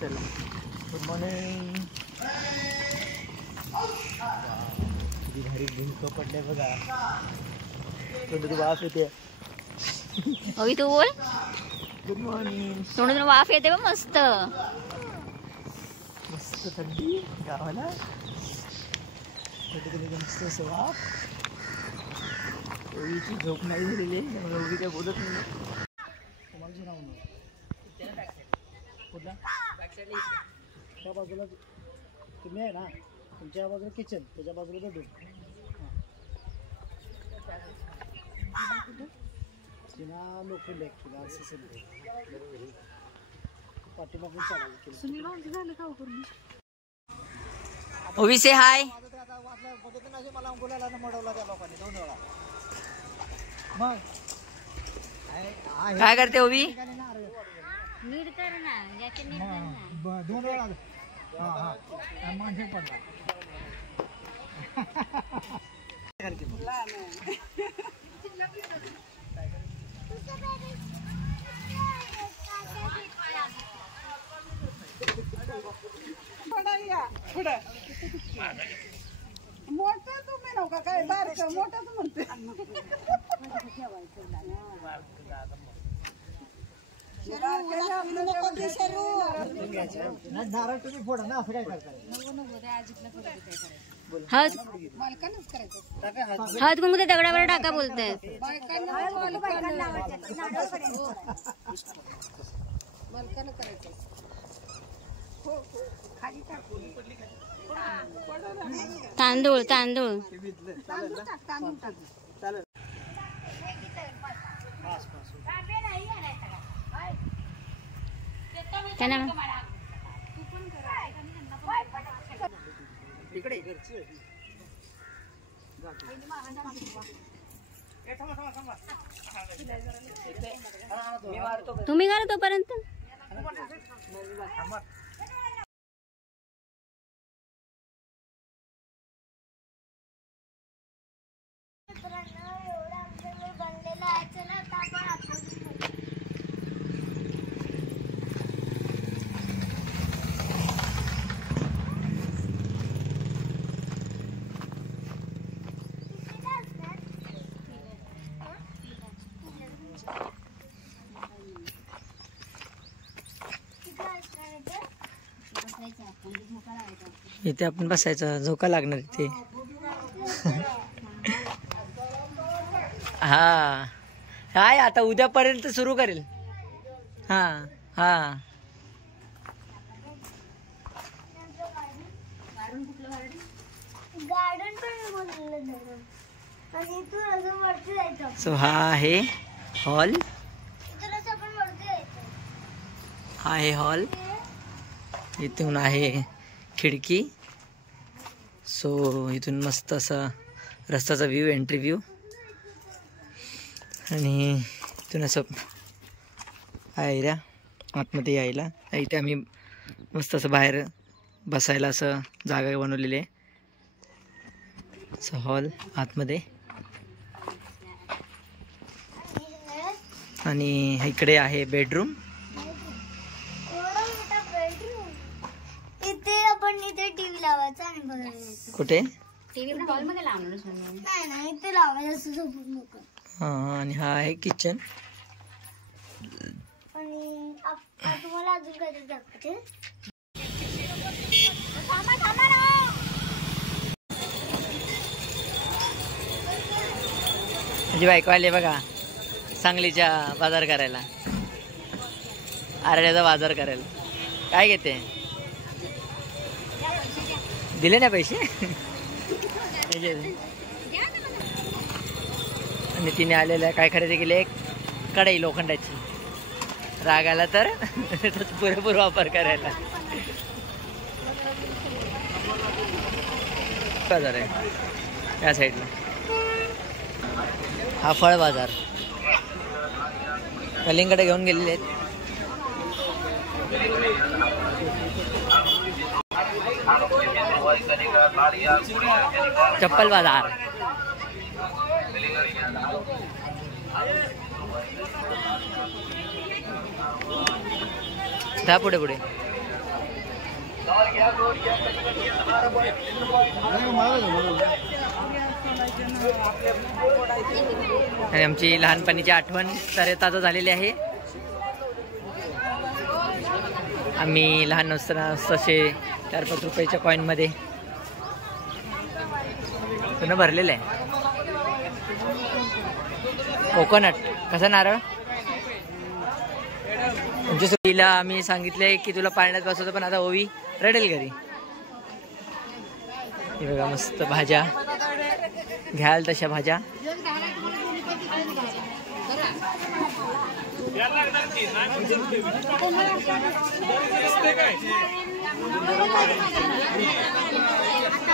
चला good morning. किती भारी भिंक पडले बघा. तोंडातून वाफ येते. अवी तू बोल. Good morning. तोंडातून वाफ येते बघ. मस्त मस्त थंडी गावाला. मस्त असं वाफ. ओवीची झोप नाही झालेली त्यामुळे ओवी काय बोलत नाही. तुम्हाला नाव नाही कुठला त्या बाजूला तुम्ही आहे ना. तुमच्या बाजूला किचन त्याच्या बाजूला बेडरूम. तिना लोखंड ॲक्च्युली असं सगळं पाठीमागून चालायचं केलं. ओवी से हाय. बघितलं ना मला बोलायला मडवला त्या लोकांनी 2 वेळा. मग काय करते ओवी. नीट कर ना. 2 वेळा माणसे पडला. मोठं तुम्ही नका काय बारक मोठंच म्हणते. नारळ तुम्ही फोडा ना. असं काय करताय. हात कुंकू दगडावर टाका बोलताय. तांदूळ तांदूळ त्यांना तुम्ही करा तोपर्यंत. इथे आपण बसायचं. झोका लागणार इथे. हा हाय आता उद्यापर्यंत सुरू करेल. हा हा सो हा आहे हॉल. हा आहे हॉल. इथून आहे खिडकी. सो इथून मस्त असा रस्त्याचा व्ह्यू, एंट्री व्ह्यू. आणि इथून असं यायला आतमध्ये यायला. इथे आम्ही मस्त असं बाहेर बसायला असं जागा बनवलेली आहे. असं हॉल आतमध्ये. आणि इकडे आहे बेडरूम. इथे टीव्ही लावायचा आणि बघायला. कुठे टीव्ही हॉलमध्ये लावणार. नाही इथे लावायचं झोपून नको. हा आणि हा आहे किचन. आणि तुम्हाला अजून काहीतरी दाखवते. माझी बायको आली बघा सांगलीच्या बाजार करायला. आरड्याचा बाजार करायला. काय घेते. दिले ना पैसे. आणि तिने आलेल्या काय खरेदी केली. एक कढई लोखंडाची. राग आला तर पुरेपूर वापर करायला. बाजार आहे या साईडला. हा फळ बाजार. कलिंगड घेऊन गेलेले आहेत. चप्पल बाजार. त्या पुढे पुढे आणि आमची लहानपणीची आठवण तर ताजा झालेली आहे. आम्ही लहान असताना तसे 4-5 रुपयाच्या कॉईन मध्ये पुन्हा भरलेलं आहे. कोकोनट कसा नारळ म्हणजे तिला आम्ही सांगितलंय की तुला पाळण्यात बसवतो, पण आता ओवी रडेल घरी. हे बघा मस्त भाज्या, घ्याल तशा भाज्या.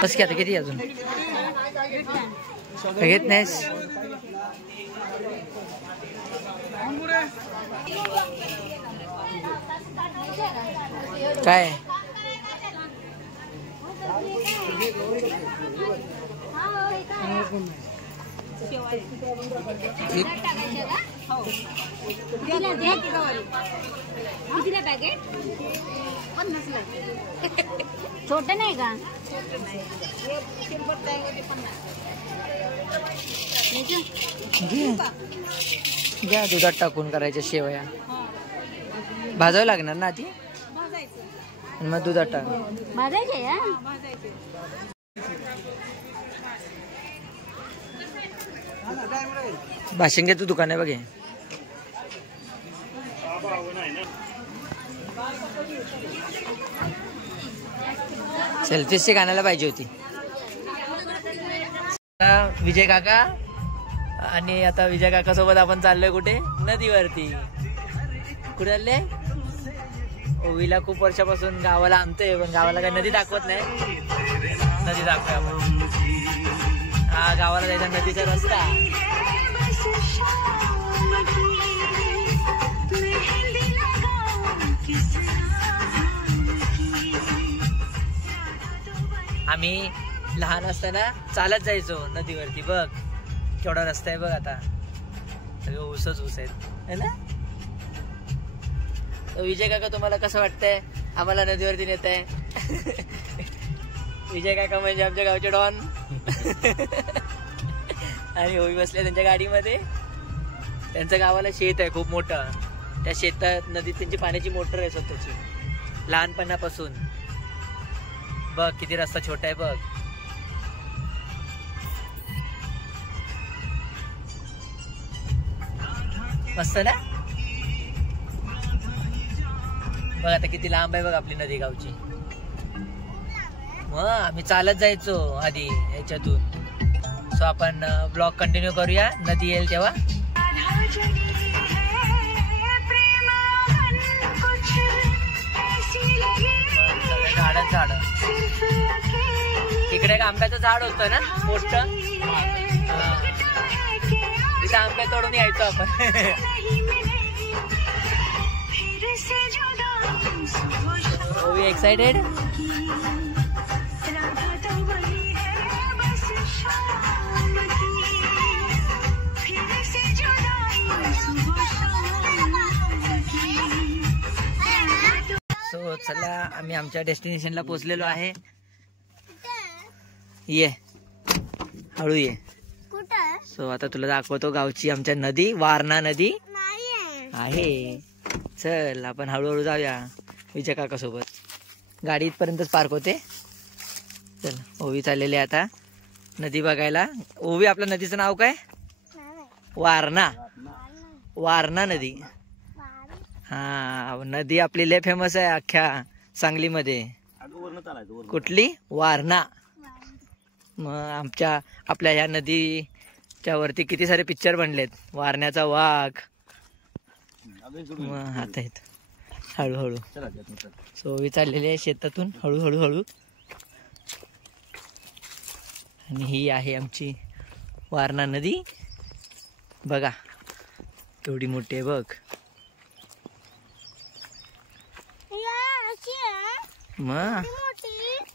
बस की आता किती अजून घेत नाहीस. काय छोट नाही का? घ्या दुधात टाकून करायच्या शेवया. भाजावं लागणार ना आधी, मग दुधात टाक. भाजायचे भाशिंग्याचं दुकान आहे बघे. सेल्फी आणायला पाहिजे होती. विजय काका आणि आता विजय काका सोबत आपण चाललोय कुठे? नदीवरती. कुठे चालले? ओवीला खूप वर्षापासून गावाला आणतोय, पण गावाला काही नदी दाखवत नाही. नदी दाखवूया आपण. हा गावाला जायचा नदीचा रस्ता. आम्ही लहान असताना चालत जायचो नदीवरती. बघ केवढा रस्ता आहे बघ. आता सगळं ऊसच ऊस आहेत ना. विजय काका तुम्हाला कसं वाटतंय आम्हाला नदीवरती नेत आहे? विजय काका म्हणजे आमच्या गावचे डॉन. आणि ओवी बसले त्यांच्या गाडीमध्ये. त्यांच्या गावाला शेत आहे खूप मोठं. त्या शेतात नदीत त्यांची पाण्याची मोटर आहे स्वतःची लहानपणापासून. बघ किती रस्ता छोटा आहे बघ. मस्त ना. बघ आता किती लांब आहे बघ आपली नदी गावची. मग आम्ही चालत जायचो आधी याच्यातून. सो आपण ब्लॉग कंटिन्यू करूया. नदी येईल तेव्हा. झाडच झाड. तिकडे एक आंब्याचं झाड होतं ना मोठं. तिथे आंबे तोडून यायचो आपण. एक्साइटेड. सो चला आम्ही आमच्या डेस्टिनेशनला पोहोचलेलो आहे. ये हळू ये. सो आता तुला दाखवतो गावची आमच्या नदी. वारणा नदी आहे. चल आपण हळूहळू जाऊया विजय काका सोबत. गाडी इथपर्यंतच पार्क होते. चल ओवी चाललेली आता नदी बघायला. ओवी आपल्या नदीचं नाव काय? वारणा. वारणा नदी. हा नदी आपली लय फेमस आहे अख्ख्या सांगलीमध्ये. कुठली? वारणा. मग आपल्या ह्या नदीच्या वरती किती सारे पिक्चर बनलेत. वारण्याचा वाघ. मग आता येत हळूहळू. सोवी चाललेली आहे शेतातून हळूहळू हळू. आणि ही आहे आमची वारणा नदी. बघा केवढी मोठी आहे बघ.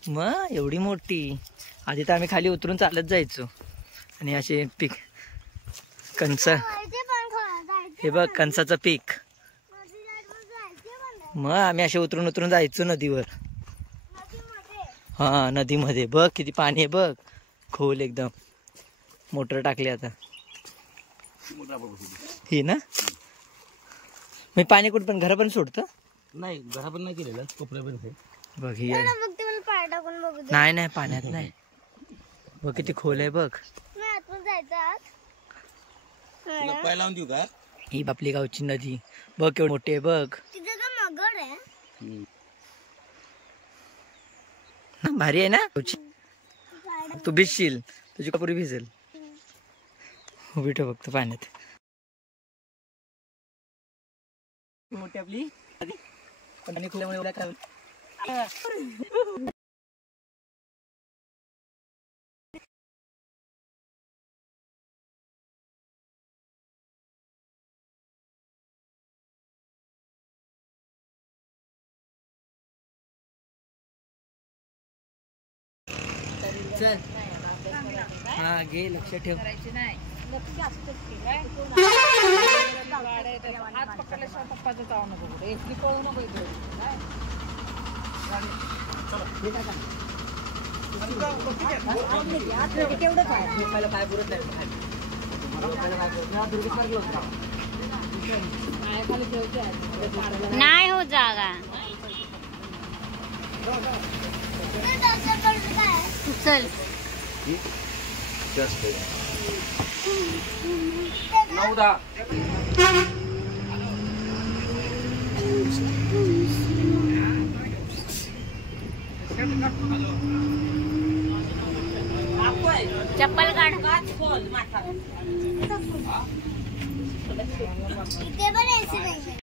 मग एवढी मोठी. आधी तर आम्ही खाली उतरून चालत जायचो. आणि असे पीक कंस. हे बघ कंसाचं पीक. मग आम्ही असे उतरून उतरून जायचो नदीवर. हा नदीमध्ये बघ किती पाणी आहे बघ, खोल एकदम. मोटर टाकली आता ही ना. मी पाणी कुठं पण घरा पण सोडतं नाही, घरा पण नाही केलेलं, कोपऱ्यापर्यंत आहे. बघ ही आहे. मग ते मला पाय टाकून बघू दे. नाही नाही पाण्यात नाही. बघ किती खोल आहे बघ. मी आतून जायचं आत. तुला पाय लावून देऊ का? ही आपली गावची नदी बघ केवढी मोठी आहे बघ. तिथे का मगर आहे? भारी आहे ना गावची. तू भिजशील, तुझी कपुरी भिजेल. उभी ठेव फक्त पाण्यात. मोठी आपली नदी. पाणी खुल्यामुळे एवढा काय चल. हा घे, लक्ष ठेव. नाही हो जागा. चल चप्पल काढ. इथे पण एसी नाही.